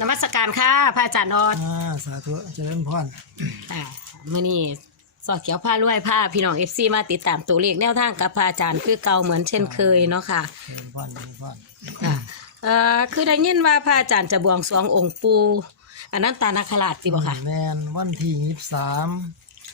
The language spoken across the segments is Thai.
นมัสการค่ะพระอาจารย์ออดอ่าสาธุเจริญพรอ่ามื่อนี้สอดเขียวผ้ารวยผ้าพี่น้องเอฟซีมาติดตามตัวเลขแนวทางกับพระอาจารย์คือเก่าเหมือนเช่นเคยเนาะค่ะเจริญพรเจริญพรค่ะเอ่อคือได้ยินว่าพระอาจารย์จะบวงสรวงองค์ปูอันนั้นตานาคราชสิบ่ค่ะแมนวันที่ยี่สิบสาม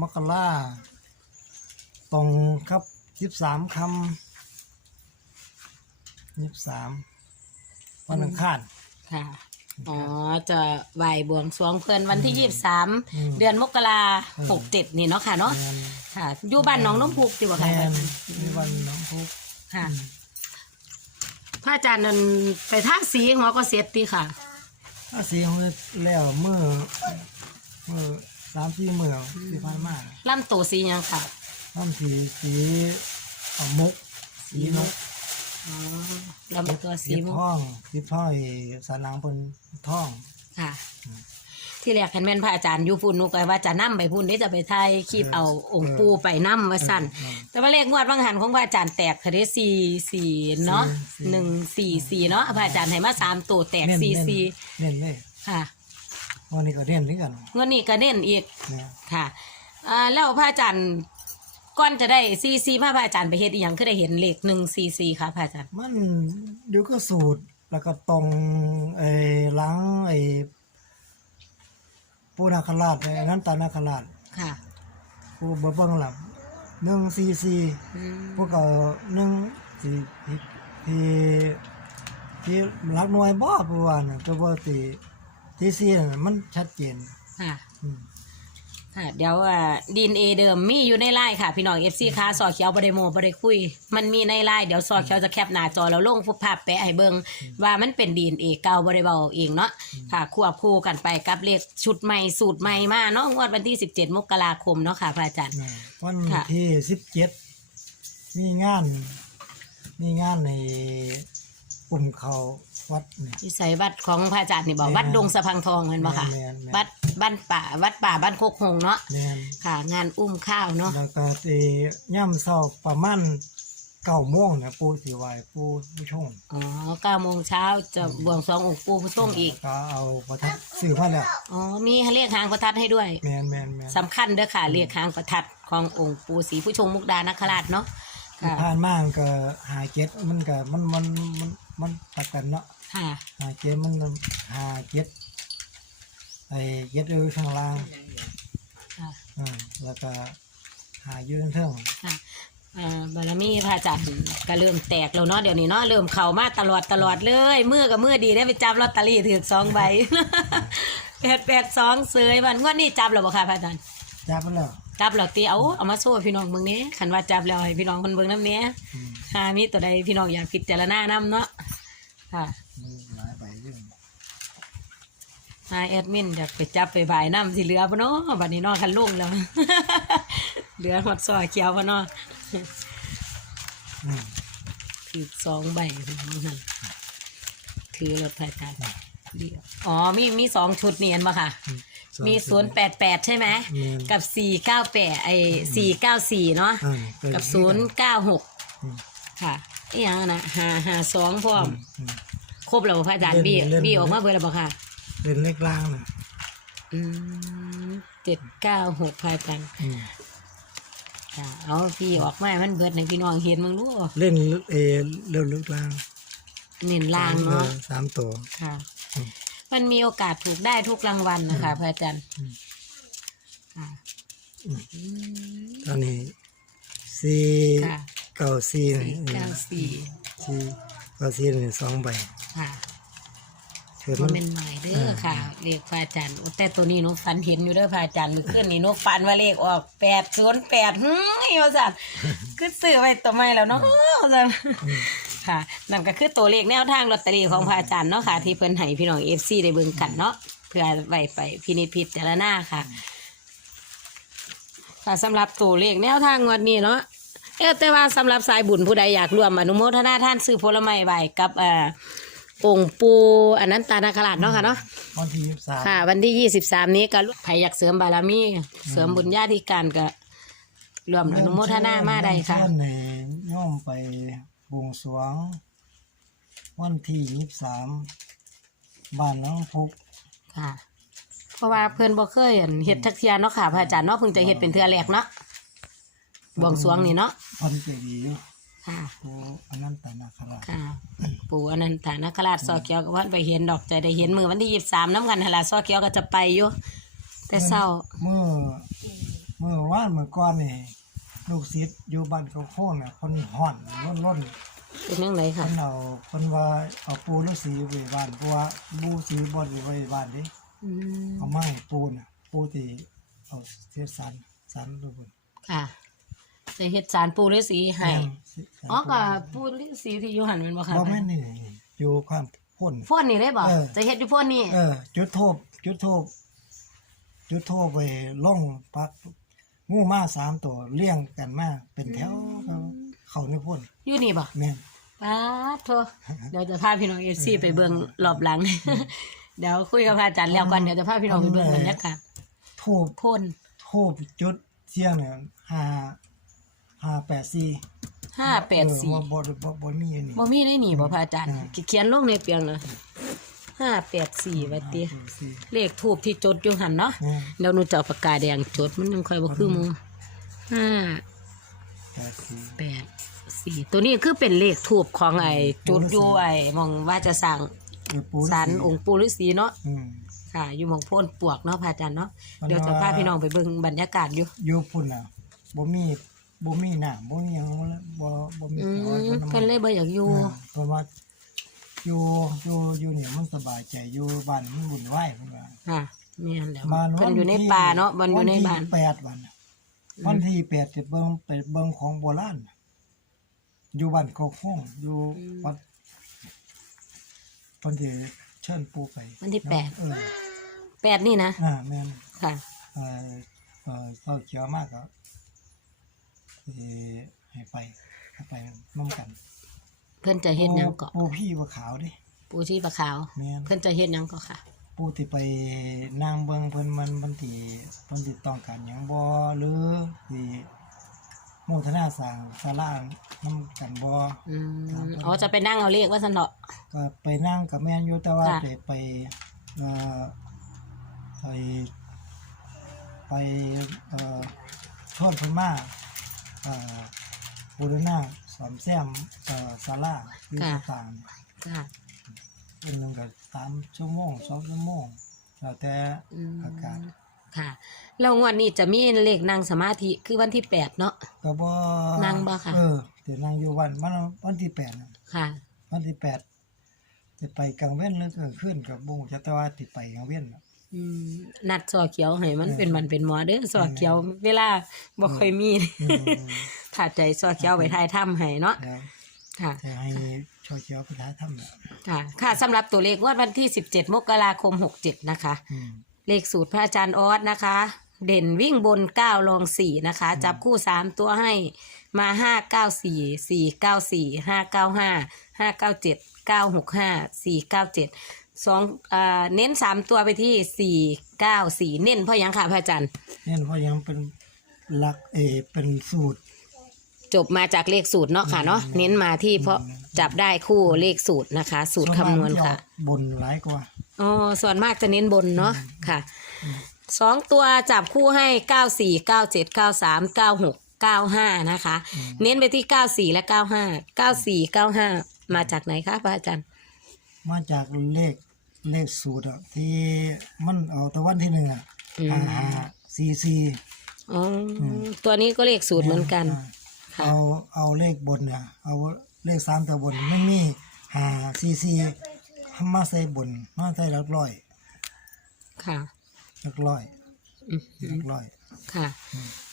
มกราตรงครับยี่สิบสามคำยี่สิบสามวันอังคารค่ะ อ๋อ จะไหวบวงสรวงเพิ่นวันที่ยี่สิบสามอืม เดือนมกราอืมหกเจ็ดนี่เนาะค่ะเนาะแมนค่ะอยู่บ้านหน้องน้ำพุกสิบ่แมค่ะนมีวันน้องพุกค่ะพระอาจารย์นั่นไปทาสีหัวก็เสียตีค่ะถ้าสีของแล้วเมื่อเมื่อสามสี่เมื่อที่ผ่านมาล่ำโตสีหยังค่ะ น้ำสีสีเอามุก สีนก อ๋อลำตัวสีสีม่วงท่องสีท่องไอ้สันหลังเป็นท่อง ค่ะที่แรกคันแม่นพระอาจารย์อยู่พุ่นนุกว่าจะนํไปพุ่นนี่จะไปถ่ายคลิปเอาองค์ปูไปนํว่าสั่น แต่ว่าเลขงวดบางหันของพระอาจารย์แตกคดีสี่สี่เนาะหนึ่งสี่สี่เนาะพระอาจารย์ให้มาสามตัวแตกเน้นสี่เน้นสี่เน้นเลยค่ะวันนี้ก็เน้นด้วยกันงวดนี้ก็เน้นอีกเนี่ยค่ะอ่าแล้วพระอาจารย์ ก่อนจะได้ซีซีมาพระอาจารย์ไปเฮ็ดอีหยังคือได้เห็นเลขหนึ่งซีซีค่ะพระอาจารย์มันเดี๋ยวก็สูตรแล้วก็ตรงไอ้หลังไอ้ปูนาคราชไอ้นั้นตานาคราชค่ะปูเบอร์เบิ้งหลังหนึ่งสี่สี่อืมพวกก็หนึ่งสี่ที่ที่ที่รักหน่วยบ่ปูว่าน่ะตัวบ่ตีที่สี่น่ะมันชัดเจนค่ะ อืม ค่ะเดี๋ยวอ่าดีนเอเดิมมีอยู่ในไลน์ค่ะ พี่น้องเอฟซีค่ะสอเขียวบไดโมบไดคุย มันมีในไลน์เดี๋ยวสอเขียวจะแคปหน้าจอแล้วลงภาพแปะให้เบิงว่ามันเป็นดีนเอเก่าบไดเบาเองเนาะค่ะควบคู่กันไปกับเลขชุดใหม่สูตรใหม่มาเนาะงวดวันที่ 17 มกราคมเนาะค่ะพระอาจารย์น่ะวันค่ะที่สิบเจ็ดมีงาน มีงานในกลุ่มเขา วัดเนี่ย ที่ใส่วัดของพระอาจารย์นี่บอกแม่นวัดดงสะพังทองเห็นบ่ค่ะแม่นแม่น วัดบ้านป่าวัดป่าบ้านโคกหงเนาะแม่นค่ะ งานอุ้มข้าวเนาะแล้วก็ตีย่ำเศร้าประมาณเก้าโมงเนี่ยปูสิไหวปูผู้ชงอ๋อเก้าโมงเช้าจะบวงสรวงองค์ปู่ผู้ทรงอีกก็เอาประทัดสื่อมาแล้วอ๋อ มีให้เรียกหางประทัดให้ด้วย แมนแมนแมนสำคัญเด้อค่ะเรียกหางประทัดขององค์ปู่ศรีผู้ชงมุกดานคราชเนาะที่ค่ะ ผ่านมามันก็หาเก็ดมันก็มันมันมัน มันตัดกันเนาะค่ะ หาเก็ดมันหาเก็ดไอ้เก็ดอยู่ข้างล่างค่ะ อ่าแล้วก็หาอยู่เทิงค่ะอ่าบารมีพระอาจารย์ก็เริ่มแตกแล้วเนาะเดี๋ยวนี้เนาะเริ่มเข้ามาตลอดตลอดเลยมือกับมือดีได้ไปจับลอตเตอรี่ถือสองใบ แปดแปดสองเสยมันงวดนี้จับแล้วบ่ค่ะพระอาจารย์จับไปแล้วจับแล้วตีเอาเอามาโซ่พี่น้องเบิ่งเนี้ขันว่าจับแล้วให้พี่น้องคนเบิ่งน้ำเนี้ยอืมหามีตัวใดพี่น้องอยากพิจารณานํเนาะ ค่ะมันหลายใบอยู่นายแอดมินอยากไปจับไปบ่ายน้ำสิเหลือปะเนาะบัดนี้เนาะคันลุ่งแล้ว เหลือหอดซอยเขียวปะเนาะอืมถือสองใบนั่นถือรถไฟตายเดียวอ๋อมีมีสองชุดนี่เห็นปะค่ะสองมีสิบศูนย์แปดแปดใช่ไหมแม่นกับสี่เก้าแปดไอ้สี่เก้าสี่เนาะอ่าไปกับศูนย์เก้าหกอืมค่ะอีหยังอะนะหาหาสองพร้อมอืม ครบแล้วบ่พระอาจารย์เล่บี้นเล่น บี้ออกมาเบอร์แล้วบ่ค่ะ เล่นเล็กล่างน่ะอืมเจ็ดเก้าหกพระอาจารย์อืมค่ะเอาพี่ออกมามันเบิดในพี่น้องเห็นมึงรู้เล่นเอเร็วลึกล่างเน้นลางเนาะ ออสามตัว ค่ะ อืมมันมีโอกาสถูกได้ทุกรางวัลนะคะพระอาจารย์อืม ค่ะตอนนี้สี่ค่ะ เก้าสี่สี่เก้าสี่สี่เก้าสี่นี่สองใบ ค่ะเชิญมัมันนเป็นใหม่เด้อค่ะเรียกพระอาจารย์โอ้แต่ตัวนี้หนกฟันเห็นอยู่เด้อพระอาจารย์เมื่อคืนนี้หนกฟันว่าเลขออกแปดศูนย์แปดฮึ่ยว่าสัตว์คือซื้อไว้ตัวใหม่แล้วเนาะว่าสัตว์ค่ะนั่นก็คือตัวเลขแนวทางลอตเตอรี่ของพระอาจารย์เนาะค่ะ ที่เพิ่นให้พี่น้องเอฟซีได้เบิ่งกันเนาะเพื่อไว้ไปพินิจพิจารณาค่ะ ค่ะสำหรับตัวเลขแนวทางงวดนี้เนาะเออแต่ว่าสำหรับสายบุญผู้ใดอยากร่วมอนุโมทนาท่านซื้อผลไม้ใบกับเอ่อ องค์ปูอนันตนาคราชเนาะค่ะเนาะวันที่ยี่สิบสามค่ะ วันที่ยี่สิบสามนี้ก็ใครอยากเสริมบารมีเสริมบุญญาธิการก็ร่วมอนุโมทนามาได้ค่ะเชิญให้โย่อมไปบวงสรวง วันที่ยี่สิบสามบ้านหน้องพุกค่ะ เพราะว่าเพิ่นบ่เคยอั่นเฮ็ดทักเทียเนาะค่ะพระอาจารย์เนาะเพิ่งจะเฮ็ดเป็นเทื่อแรกเนาะบวงสรวงนี่เนาะพันเจดีย์อยู่ ค่ะโอ้อันนั้นตนาคราชค่ะ ปู่อนันตนาคราชซอเกียวก็ว่าไปเห็นดอกใจได้เห็นมือวันที่ยี่สิบสามน้ำกันหนล่ะซอเกียวก็จะไปอยู่แต่เศร้าเมื่อเมื่อวานเมื่อก่อนนี่ลูกศิษย์อยู่บ้านเขาโค้งน่ะคนห่อนล้นล้นเป็นเรื่องไรๆค่ะเพิ่นเอาเพิ่นว่าเอาปูฤาษีไว้บ้านเพราะว่าปูฤาษีบ่ได้ไว้บ้านเด้อืมเอาไม้ปูน่ะปูที่เอาเทศสารสารดูบุญค่ะ จะเฮ็ดสารปูฤาษีให้แม่นสิสารอ๋อก็ปูฤาษีที่อยู่หันแมันบ่ค่ะบ่แม่นนี่อยู่ความพ่นพ่นนี่ได้บ่เออจะเฮ็ดอยู่พ่นนี่เออจุดโทบจุดโทบจุดโทบไปล่องปักงูมาสามตัวเลี้ยงกันมาเป็นแถวเขาเขาในพ่นอยู่นี่บ่แม่นป้าดโทเดี๋ยวจะพาพี่น้อง FC ไปเบิ่งรอบหลัง เดี๋ยวคุยกับพระอาจารย์แล้วกันเดี๋ยวจะพาพี่น้องไปเบิ่งบรรยากาศโทบพ่นโทบจุดเที่ยงเนี่ยห้า ห้าแปดสี่ห้าแปดสี่เออบ่บ่บ่บ่มีอันนี้บ่มีได้หนีบ่พระอาจารย์อืมเขียนลงในเปียงเลยห้าแปดสี่วัดเตียห้าแปดสี่เลขทูบที่จดอยู่หันเนาะแม่นเดี๋ยวหนูจะเอาปากกาแดงจดมันยังค่อยบ่คือหมูห้าแปดสี่แปดสี่ตัวนี้คือเป็นเลขทูบของไอ้จุดอยู่ไอ้หมองว่าจะสั่งเออปูสารองค์ปู่ฤาษีเนาะอืมค่ะ อยู่หมองโพ่นปวกเนาะพระอาจารย์เนาะมันเดี๋ยวจะว่าพาพี่น้องไปเบิ่งบรรยากาศอยู่อยู่พุ่นน่ะบ่มี บ่มีน้ำบ่มีหยังบ่บ่มีอืแถวมบ่น้ำเพิ่นเลยบ่อยากอยู่อ่าเพราะว่าอยู่อยู่อยู่เนี่ยมันสบายใจอยู่บ้านมันวุ่นวายเพิ่นว่าค่ะแม่นแล้วบ้านเพิ่นอยู่ในป่าเนาะมันอยู่ในบ้านวัที่แปดวันน่ะวันที่แปดจะเบิ่งไปเบิ่งของโบราณน่ะอยู่บ้านเขาคงอยู่วัดเพิ่นสิเชิญปู่ไปวันที่แปด เออแปดนี่นะ อ่าแม่นค่ะ เอ่อเอ่อเศร้าเขียวมากก็สิ ให้ไปให้ไปน้ำกันเพิ่นจะเฮ็ดหยังเกาะปูพี่บ่ขาวเดิปูชีปลาขาว แม่นเพิ่นจะเฮ็ดหยังเก็ค่ะ ปูที่ไปนั่งเบิ่งเพิ่นมันมันสิเพิ่นสิต้องการหยังบ่หรือสิโมทนาสร้างศาลานํกันบ่ อืมอ๋อจะไปนั่งเอาเลขว่าสันเถาะ ก็ไปนั่งกับแม่นอยู่แต่ว่าค่ะ ไปไปเอ่อไปไปเอ่อทอดเพิ่นมาเอ่อ บูรณะสอมแซมเอ่อศาลาอยู่ต่างๆค่ะเป็นหนึ่งกับสามชั่วโมงสองชั่วโมงแล้วแต่ อืมอากาศ ค่ะแล้วงวดนี้จะมีเลขนั่งสมาธิคือวันที่แปดเนาะ ก็บ่นั่งบ่คะ เออเดี๋ยวนั่งอยู่วันวันวันที่แปดน่ะค่ะ วันที่แปดจะไปกลางเว้นหรือกลางคืนกับบุ้งจะแต่ว่าติดไปกลางเว้นน่ะอืม นัดสอเขียวให้มันเออเป็นมันเป็นหมอเด้อสอเขียว เวลาบ่ค่อยมีอืมถ้าใจสอเขียวไปทายถ้ำให้เนาะแล้วค่ะจะให้ชอยเขียวไปท้ายถ้ำน่ะค่ะ ค่ะสำหรับตัวเลขงวดวันที่17มกราคม67นะคะอืมเลขสูตรพระอาจารย์ออสนะคะ เด่นวิ่งบนเก้ารองสี่นะคะ จับคู่สามตัวให้มาห้าเก้าสี่สี่เก้าสี่ห้าเก้าห้าห้าเก้าเจ็ดเก้าหกห้าสี่เก้าเจ็ด สองอ่าเน้นสามตัวไปที่สี่เก้าสี่เน้นเพราะหยังค่ะพระอาจารย์ เนี่ยเพราะยังเป็นหลักเออเป็นสูตร จบมาจากเลขสูตรเนาะค่ะเนาะเน้นมาที่เพราะจับได้คู่เลขสูตรนะคะ สูตรคำนวณค่ะ บนหลายกว่า อ๋อส่วนมากจะเน้นบนเนาะค่ะสองตัวจับคู่ให้เก้าสี่เก้าเจ็ดเก้าสามเก้าหกเก้าห้านะคะ เน้นไปที่เก้าสี่และเก้าห้าเก้าสี่เก้าห้ามาจากไหนคะพระอาจารย์ มาจากเลขเลขสูตรอะที่มันเอาแตะวันที่หนึ่งอะอืม ห้าห้าสี่สี่อ๋ออตัวนี้ก็เลขสูตรเหมือนกัน ค่ะ เอาเอาเลขบนเนี่ยเอาเลขสามตัวบนมันมีห้าสี่สี่มาใส่บนมาใส่หลักร้อยค่ะ หลักร้อยอืมหลักร้อยค่ะ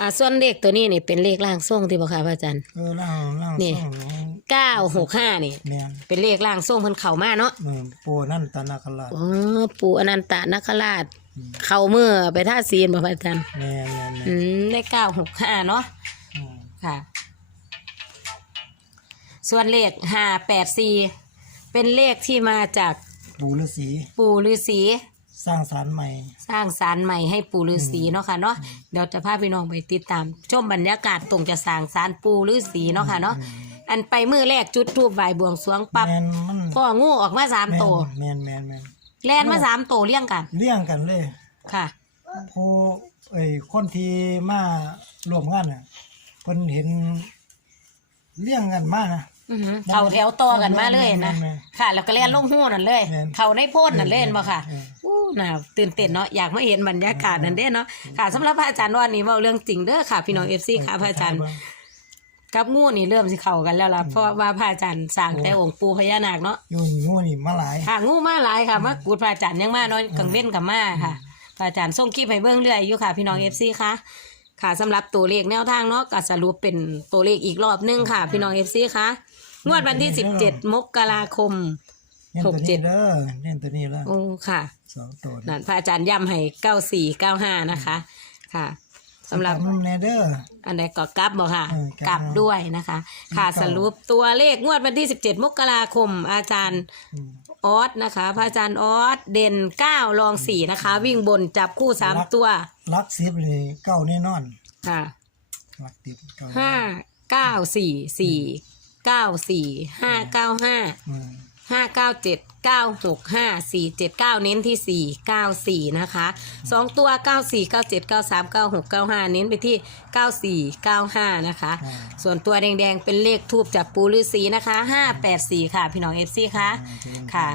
อ่าส่วนเลขตัวนี้นี่เป็นเลขล่างส่งที่บอกค่ะพระอาจารย์ เออล่างล่างนี่ส่งหลวง เก้าหกห้านี่ แมนเป็นเลขล่างส่งเพิ่นเข่ามาเนาะเออโปนั่นตานาคราช อ๋อปู่อนันตนาคราชเข่ามือไปท่าซีนบอกพระอาจารย์แมนแมนแมอืนมได้เก้าหกห้าเนาะ อืมค่ะ ส่วนเลขห้าแปดสี่เป็นเลขที่มาจากปู่ฤาษีปู่ฤาษีสร้างสารใหม่ สร้างสารใหม่ให้ปู่ฤาษีเนาะค่ะเนาะเดี๋ยวจะพาพี่น้องไปติดตาม ชมบรรยากาศตรงจะสร้างสารปู่ฤาษีเนาะค่ะเนาะ อันไปมือแรกจุดทูบไหว้บวงสรวงปั๊บแมนมันพ่องูออกมาสามแมนตัวแมนแมนแมนแล่นมาสามตัวเลี้ยงกัน เลี้ยงกันเลย ค่ะ ผู้ไอ้คนที่มารวมงานน่ะเพิ่นเห็นเลี้ยงกันมานะ อือหือเขาแถวต่อกันมาเลยนะ แม่นค่ะ แล้วก็เล่นลงหู้นั่นเลย แม่นเขาในโพ่นนั่นเล่นบ่ค่ะเออ อู้น่าตื่นเต้นเนาะ อยากมาเห็นบรรยากาศนั่นเด้เนาะ ค่ะสำหรับพระอาจารย์วันนี้เว้าเรื่องจริงเด้อค่ะ พี่น้อง FC ค่ะพระอาจารย์ กับงูนี่เริ่มสิเข้ากันแล้วล่ะเพราะว่าพระอาจารย์สร้างแต่องค์ปู่พญานาคเนาะอยู่งูนี่มาหลายค่ะงูมาหลายค่ะมากูดพระอาจารย์ยังมาเนาะกังเว้นกับมาค่ะพระอาจารย์ส่งคลิปให้เบิ่งเรื่อยอยู่ค่ะ พี่น้อง FC ค่ะค่ะสำหรับตัวเลขแนวทางเนาะก็สรุปเป็นตัวเลขอีกรอบหนึงค่ะ พี่น้อง FC ค่ะงวดวันที่17มกราคมเน้นตัวหกเจ็นี้ดเด้อเน้นตัวนี้แล้วโอ้ค่ะสองตัวนั่นพระอาจารย์ย้ำให้เก้าสี่เก้าห้านะคะ ค่ะ สำหรับจำแน่เด้ออันใดก็กลับบ่ค่ะ เออกกลัลับบด้วยนะคะ ค่ะกลับสรุปตัวเลขงวดวันที่สิบเจ็ดมกราคม อาจารย์อืม ออสนะคะ พระอาจารย์ออสเด่นเก้ารองสี่นะคะ วิ่งบนจับคู่สามรักตัวรักสิบเลยเก้าแน่นอนค่ะ รักติบเก้าห้าเก้าสี่สี่เก้าสี่ห้าเก้าห้าอืมห้าเก้าเจ็ด เก้าหกห้าสี่เจ็ดเก้าเน้นที่สี่เก้าสี่นะคะสองตัวเก้าสี่เก้าเจ็ดเก้าสามเก้าหกเก้าห้าเน้นไปที่เก้าสี่เก้าห้านะคะอ่าส่วนตัวแดงๆเป็นเลขทูบจากปูฤาษีนะคะห้าแปดสี่ค่ะ พี่น้องเอฟซีค่ะอ่าเจริญพรค่ะ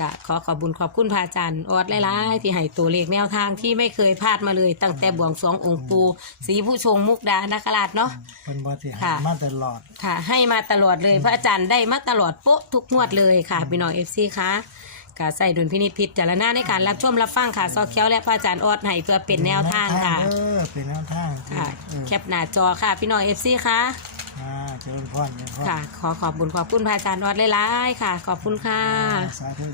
ก็ขอขอบบุญขอบคุณพระอาจารย์ออดหลายๆที่ให้ตัวเลขแนวทางที่ไม่เคยพลาดมาเลย ตั้งแต่บวงสรวงองค์ปูสีผู้ชงมุกดานาคราชเนาะ เป็นบ่ที่หาค่ะมาตลอด ค่ะ ให้มาตลอดเลยพระอาจารย์ได้มาตลอดโป๊ะทุกงวดเลยค่ะพี่น้องเอฟซีค่ะค่ะใส่ดุลพินิจพิจารณาในการรับชมรับฟังค่ะซอเคี้ยวและพระอาจารย์ออดให้เพื่อเป็นแนวทางค่ะ เออเป็นแนวทางค่ะ เออแคปหน้าจอค่ะพี่น้องเอฟซีค่ะอ่าเจริญพรเจริญพรค่ะ ขอขอบบุญขอบคุณพระอาจารย์ออดหลายๆค่ะ ขอบคุณค่ะ สาธุ